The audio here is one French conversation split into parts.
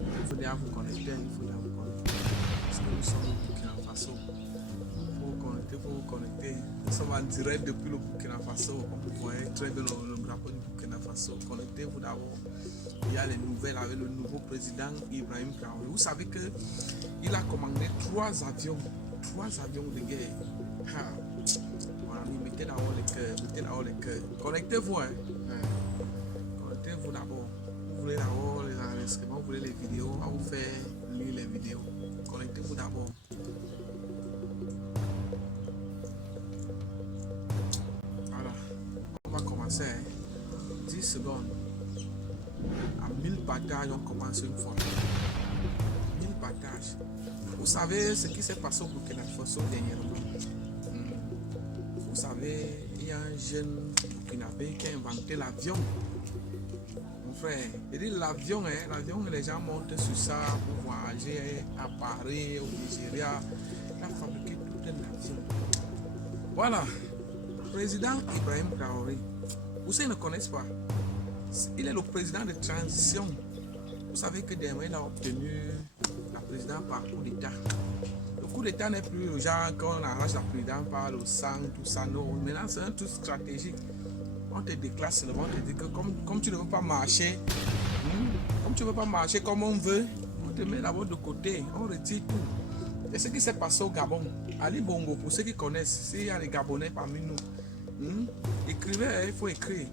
Il faut déjà vous connecter, il faut déjà vous connecter. Parce que nous sommes au Burkina Faso. Il faut vous connecter. Nous sommes en direct depuis le Burkina Faso. Comme vous voyez très bien le drapeau du Burkina Faso. Connectez-vous d'abord. Il y a les nouvelles avec le nouveau président Ibrahim Traoré. Vous savez qu'il a commandé 3 avions. 3 avions de guerre. Ah. Voilà, mettez d'abord les cœurs. Mettez d'abord les cœurs. Connectez-vous. Hein. Connectez-vous d'abord. Vous voulez d'abord les enregistrements, vous voulez les vidéos. On va vous faire lire les vidéos. Connectez-vous d'abord. Voilà. On va commencer. 10 secondes. À 1000 partages, on commence une fois. 1000 partages. Vous savez ce qui s'est passé au Burkina Faso dernièrement. Vous savez, il y a un jeune Burkinabé qui a inventé l'avion. Mon frère, il dit l'avion, les gens montent sur ça pour voyager à Paris, au Nigeria. Il a fabriqué tout un avion. Voilà. Président Ibrahim Traoré. Vous savez, ils ne connaissent pas. Il est le président de transition. Vous savez que dernièrement, il a obtenu la présidence par coup d'État. Le coup d'État n'est plus le genre qu'on arrache la présidence par le sang, tout ça. Non, maintenant, c'est un truc stratégique. On te déclare seulement, on te dit que comme tu ne veux pas marcher, comme tu ne veux pas marcher comme on veut, on te met d'abord de côté, on retire tout. Et ce qui s'est passé au Gabon, Ali Bongo, pour ceux qui connaissent, s'il y a des Gabonais parmi nous, écrivez, il faut écrire.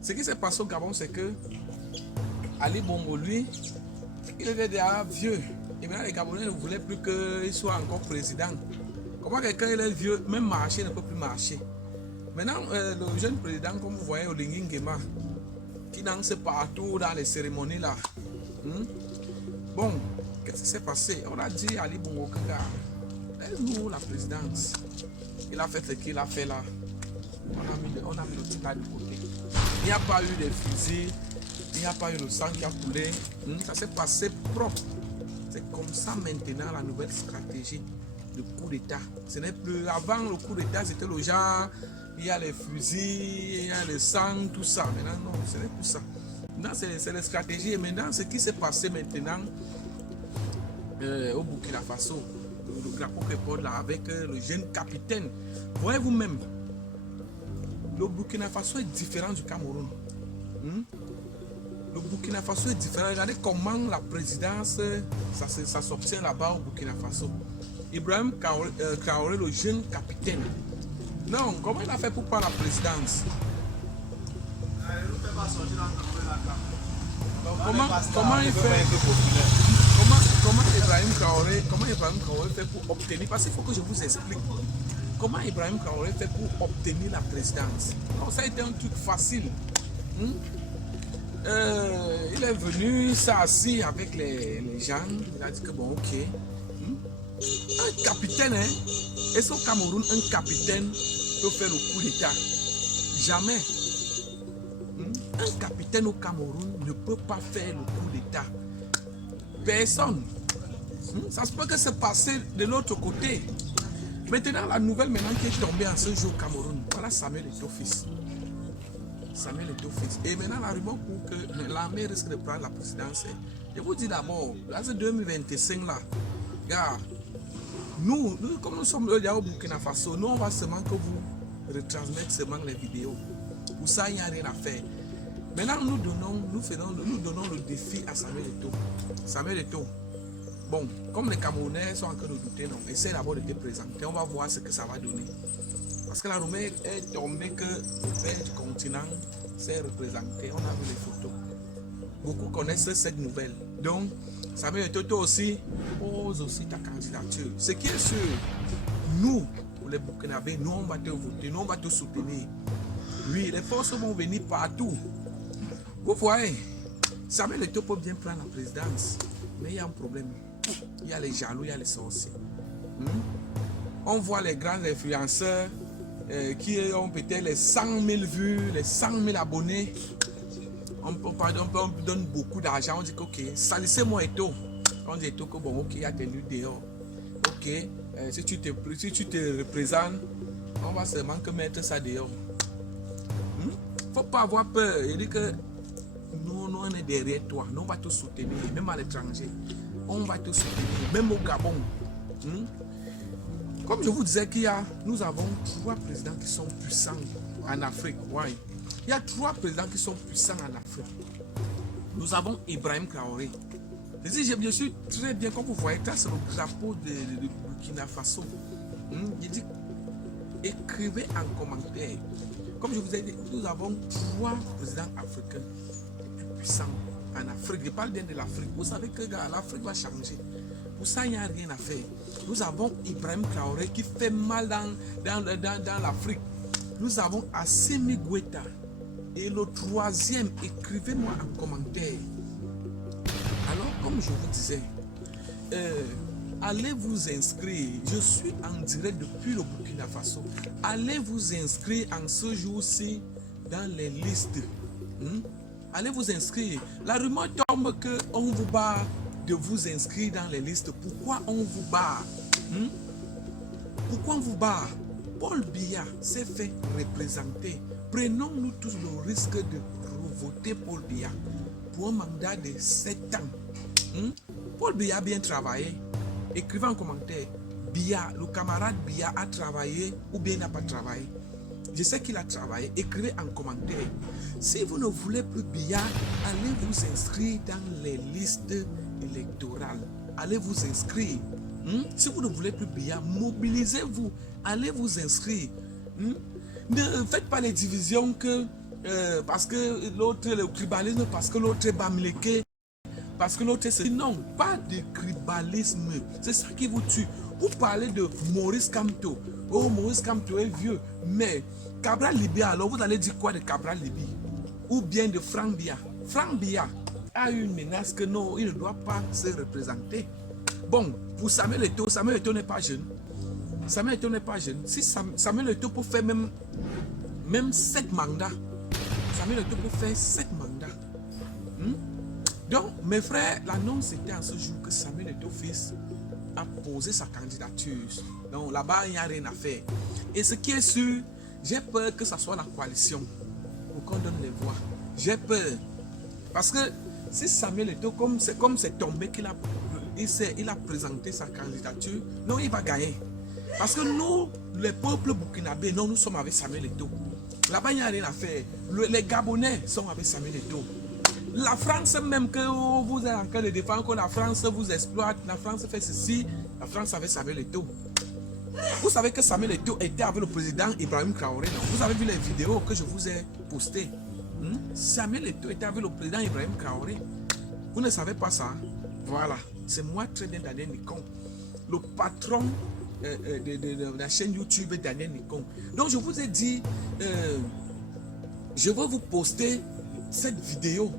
Ce qui s'est passé au Gabon, c'est que Ali Bongo, lui, il était déjà vieux. Et maintenant, les Gabonais ne voulaient plus qu'il soit encore président. Comment quelqu'un est vieux, même marcher, ne peut plus marcher. Maintenant, le jeune président, comme vous voyez, Oligui Nguema, qui danse partout dans les cérémonies là. Bon, qu'est-ce qui s'est passé? On a dit à Ali Bongo Kanga, laisse-nous la présidence. Il a fait ce qu'il a fait là. On a mis le truc là de côté. Il n'y a pas eu de fusils, il n'y a pas eu le sang qui a coulé. Ça s'est passé propre. C'est comme ça maintenant la nouvelle stratégie de coup d'État. Ce n'est plus avant le coup d'État, c'était le genre. Il y a les fusils, il y a le sang, tout ça. Maintenant, non, ce n'est plus ça. Maintenant, c'est les stratégies. Et maintenant, ce qui s'est passé maintenant au Burkina Faso, le drapeau qui porte là avec le jeune capitaine. Voyez vous-même, le Burkina Faso est différent du Cameroun. Le Burkina Faso est différent. Regardez comment la présidence, ça s'obtient là-bas au Burkina Faso. Ibrahim Traoré, le jeune capitaine. Non, comment il a fait pour prendre la présidence? Comment il fait? Comment Ibrahim Traoré fait pour obtenir? Parce qu'il faut que je vous explique. Comment Ibrahim Traoré fait pour obtenir la présidence? Non, ça a été un truc facile. Il est venu, il s'est assis avec les gens. Il a dit que bon, ok. Un capitaine, hein? Est-ce qu'au Cameroun, un capitaine peut faire le coup d'État? Jamais. Un capitaine au Cameroun ne peut pas faire le coup d'État. Personne. Ça se peut que c'est passé de l'autre côté. Maintenant, la nouvelle qui est tombée en ce jour au Cameroun, voilà Samuel Eto'o fils. Samuel Eto'o fils. Et maintenant, la rumeur pour que l'armée risque de prendre la présidence. Je vous dis d'abord, là c'est 2025 là. Regarde. Nous, comme nous sommes au Burkina Faso, nous on va seulement que vous retransmettre seulement les vidéos. Pour ça, il n'y a rien à faire. Maintenant, nous donnons le défi à Samuel Eto'o. Samuel Eto'o. Bon, comme les Camerounais sont en train de douter, non, essaie d'abord de te présenter. On va voir ce que ça va donner. Parce que la rumeur est tombée que le père du continent s'est représenté. On a vu les photos. Beaucoup connaissent cette nouvelle. Donc, Samuel Eto'o aussi pose aussi ta candidature. Ce qui est sûr, nous, pour les Burkinabés, nous on va te voter, nous on va te soutenir. Oui, les forces vont venir partout. Vous voyez, Samuel Eto'o peut bien prendre la présidence, mais il y a un problème. Il y a les jaloux, il y a les sorciers. On voit les grands influenceurs qui ont peut-être les 100 000 vues, les 100 000 abonnés. On donne beaucoup d'argent, on dit que ok, salissez-moi Eto'o. On dit Eto'o que bon, ok, il y a tes nuits dehors. Ok, si tu te représentes, on va seulement que mettre ça dehors. Faut pas avoir peur. Il dit que nous nous, on est derrière toi. Nous, on va te soutenir, même à l'étranger. On va te soutenir, même au Gabon. Comme je vous disais nous avons 3 présidents qui sont puissants en Afrique. Ouais. Il y a 3 présidents qui sont puissants en Afrique. Nous avons Ibrahim Traoré. Je suis très bien, comme vous voyez, ça c'est le drapeau de Burkina Faso. Il dit, écrivez en commentaire. Comme je vous ai dit, nous avons 3 présidents africains les plus puissants en Afrique. Je parle bien de l'Afrique. Vous savez que l'Afrique va changer. Pour ça, il n'y a rien à faire. Nous avons Ibrahim Traoré qui fait mal dans l'Afrique. Nous avons Assimi Goïta. Et le 3e, écrivez-moi en commentaire. Alors, comme je vous disais, allez vous inscrire. Je suis en direct depuis le Burkina Faso. Allez vous inscrire en ce jour-ci dans les listes. Allez vous inscrire. La rumeur tombe qu'on vous bat de vous inscrire dans les listes. Pourquoi on vous bat? Pourquoi on vous bat? Paul Biya s'est fait représenter. Prenons-nous tous le risque de voter Paul Biya pour un mandat de 7 ans. Paul Biya a bien travaillé. Écrivez en commentaire. Biya, le camarade Biya a travaillé ou bien n'a pas travaillé. Je sais qu'il a travaillé. Écrivez en commentaire. Si vous ne voulez plus Biya, allez vous inscrire dans les listes électorales. Allez vous inscrire. Si vous ne voulez plus Biya, mobilisez-vous. Allez vous inscrire. Ne faites pas les divisions que parce que l'autre, le tribalisme, parce que l'autre est Bamileke, parce que l'autre c'est... Non, pas de tribalisme. C'est ça qui vous tue. Vous parlez de Maurice Kamto. Oh, Maurice Kamto est vieux. Mais Cabral Libi, alors vous allez dire quoi de Cabral Libi? Ou bien de Frank Biya? Frank Biya a eu une menace que non, il ne doit pas se représenter. Bon, pour Samuel Eto'o n'est pas jeune. Samuel Eto'o n'est pas jeune. Si Samuel Eto'o peut faire même 7 mandats, Samuel Eto'o peut faire 7 mandats. Donc, mes frères, l'annonce était en ce jour que Samuel Eto'o fils a posé sa candidature. Donc, là-bas, il n'y a rien à faire. Et ce qui est sûr, j'ai peur que ce soit la coalition pour qu'on donne les voix. J'ai peur. Parce que si Samuel Eto'o, comme c'est tombé qu'il a présenté sa candidature, non, il va gagner. Parce que nous, les peuples burkinabés, non, nous sommes avec Samuel Eto'o. Là-bas, il n'y a rien à faire. Les Gabonais sont avec Samuel Eto'o. La France, même que vous êtes en train de défendre, que la France vous exploite, la France fait ceci, la France avec Samuel Eto'o. Vous savez que Samuel Eto'o était avec le président Ibrahim Traoré. Non? Vous avez vu les vidéos que je vous ai postées. Samuel Eto'o était avec le président Ibrahim Traoré. Vous ne savez pas ça? Voilà. C'est moi très bien, Daniel Nicon. Le patron de la chaîne YouTube Daniel Nicon. Donc je vous ai dit, je vais vous poster cette vidéo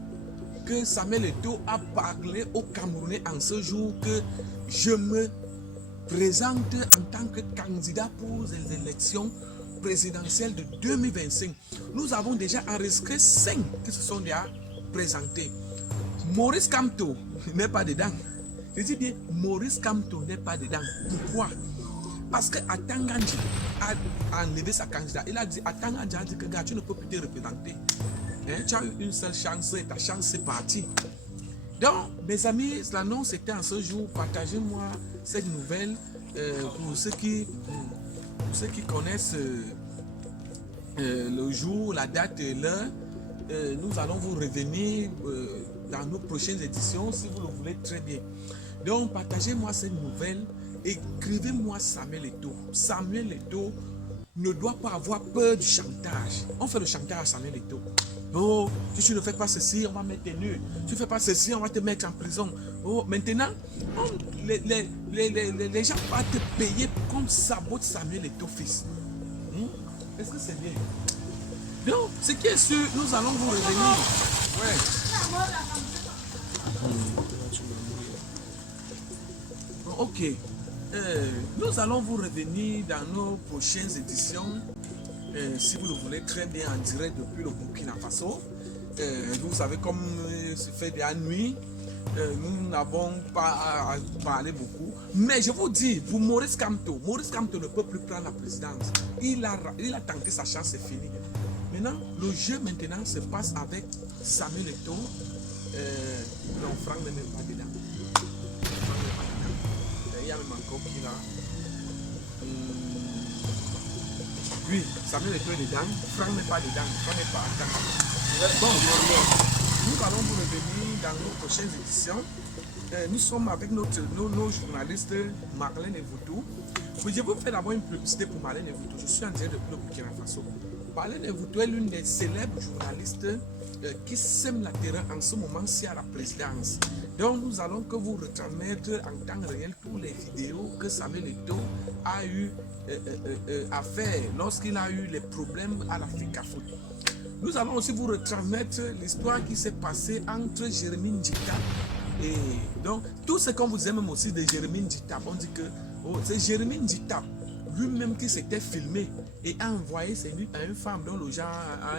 que Samuel Eto'o a parlé aux Camerounais en ce jour que je me présente en tant que candidat pour les élections présidentielles de 2025. Nous avons déjà enregistré 5 qui se sont déjà présentés. Maurice Kamto n'est pas dedans. Je dis bien, Maurice Kamto n'est pas dedans. Pourquoi? Parce que Atangandji a enlevé sa candidature. Il a dit, Atangandji a dit que gars, tu ne peux plus te représenter. Tu as eu une seule chance et ta chance c'est parti. Donc, mes amis, l'annonce était en ce jour. Partagez-moi cette nouvelle pour ceux qui connaissent le jour, la date et l'heure. Nous allons vous revenir dans nos prochaines éditions si vous le voulez très bien. Donc, partagez-moi cette nouvelle. Écrivez-moi Samuel Eto'o. Samuel Eto'o ne doit pas avoir peur du chantage. On fait le chantage à Samuel Eto'o. Oh, si tu ne fais pas ceci, on va mettre nu. Si tu ne fais pas ceci, on va te mettre en prison. Oh, maintenant, les gens vont te payer pour qu'on sabote Samuel Eto'o fils. Est-ce que c'est bien? Donc, ce qui est sûr, nous allons vous revenir. Ouais. Ok. Nous allons vous revenir dans nos prochaines éditions. Si vous le voulez très bien en direct depuis le Burkina Faso. Vous savez, comme se fait de la nuit, nous n'avons pas à parler beaucoup. Mais je vous dis, pour Maurice Kamto ne peut plus prendre la présidence. Il a tenté sa chance, c'est fini. Maintenant, le jeu maintenant se passe avec Samuel Eto'o Non, Franck n'est même pas dedans. Franck n'est pas dedans. Il y a même encore qui là. Oui, Samuel Eto'o est dedans. Franck n'est pas dedans. Franck n'est pas dedans. Bon, nous allons vous revenir dans nos prochaines éditions. Nous sommes avec nos journalistes Marlène et Voutou. Je vous fais d'abord une publicité pour Marlène et Voutou. Je suis en direct depuis le Burkina Faso. Marlène et Voutou est l'une des célèbres journalistes qui sème la terreur en ce moment-ci à la présidence. Donc nous allons que vous retransmettre en temps réel toutes les vidéos que Samuel Eto'o a eu à faire lorsqu'il a eu les problèmes à l'Africafoot. Nous allons aussi vous retransmettre l'histoire qui s'est passée entre Jérémie Ndjita et donc tout ce qu'on vous aime aussi de Jérémie Ndjita. On dit que c'est Jérémie Ndjita lui-même qui s'était filmé et a envoyé ses nudes à une femme dont le genre a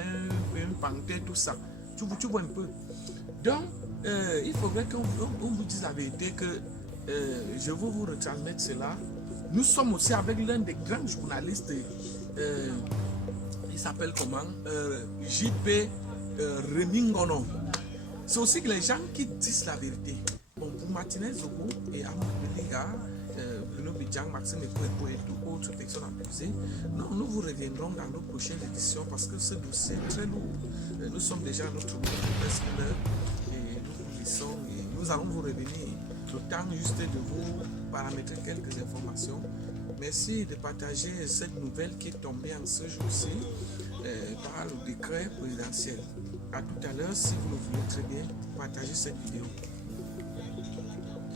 une panthère, tout ça. Tu vois un peu. Donc, il faudrait qu'on vous dise la vérité que je veux vous retransmettre cela. Nous sommes aussi avec l'un des grands journalistes, il s'appelle comment JP Remingono. C'est aussi que les gens qui disent la vérité. Bon, pour Martinez Zogo et Amadou Belega, Bruno Bidjang, Maxime Eko et tout autres personnes accusées, nous vous reviendrons dans nos prochaines éditions parce que ce dossier est très lourd. Nous sommes déjà à notre presque l'heure et nous vous laissons et nous allons vous revenir. Le temps juste de vous paramétrer quelques informations. Merci de partager cette nouvelle qui est tombée en ce jour-ci par le décret présidentiel. A tout à l'heure, si vous le voulez très bien, partagez cette vidéo.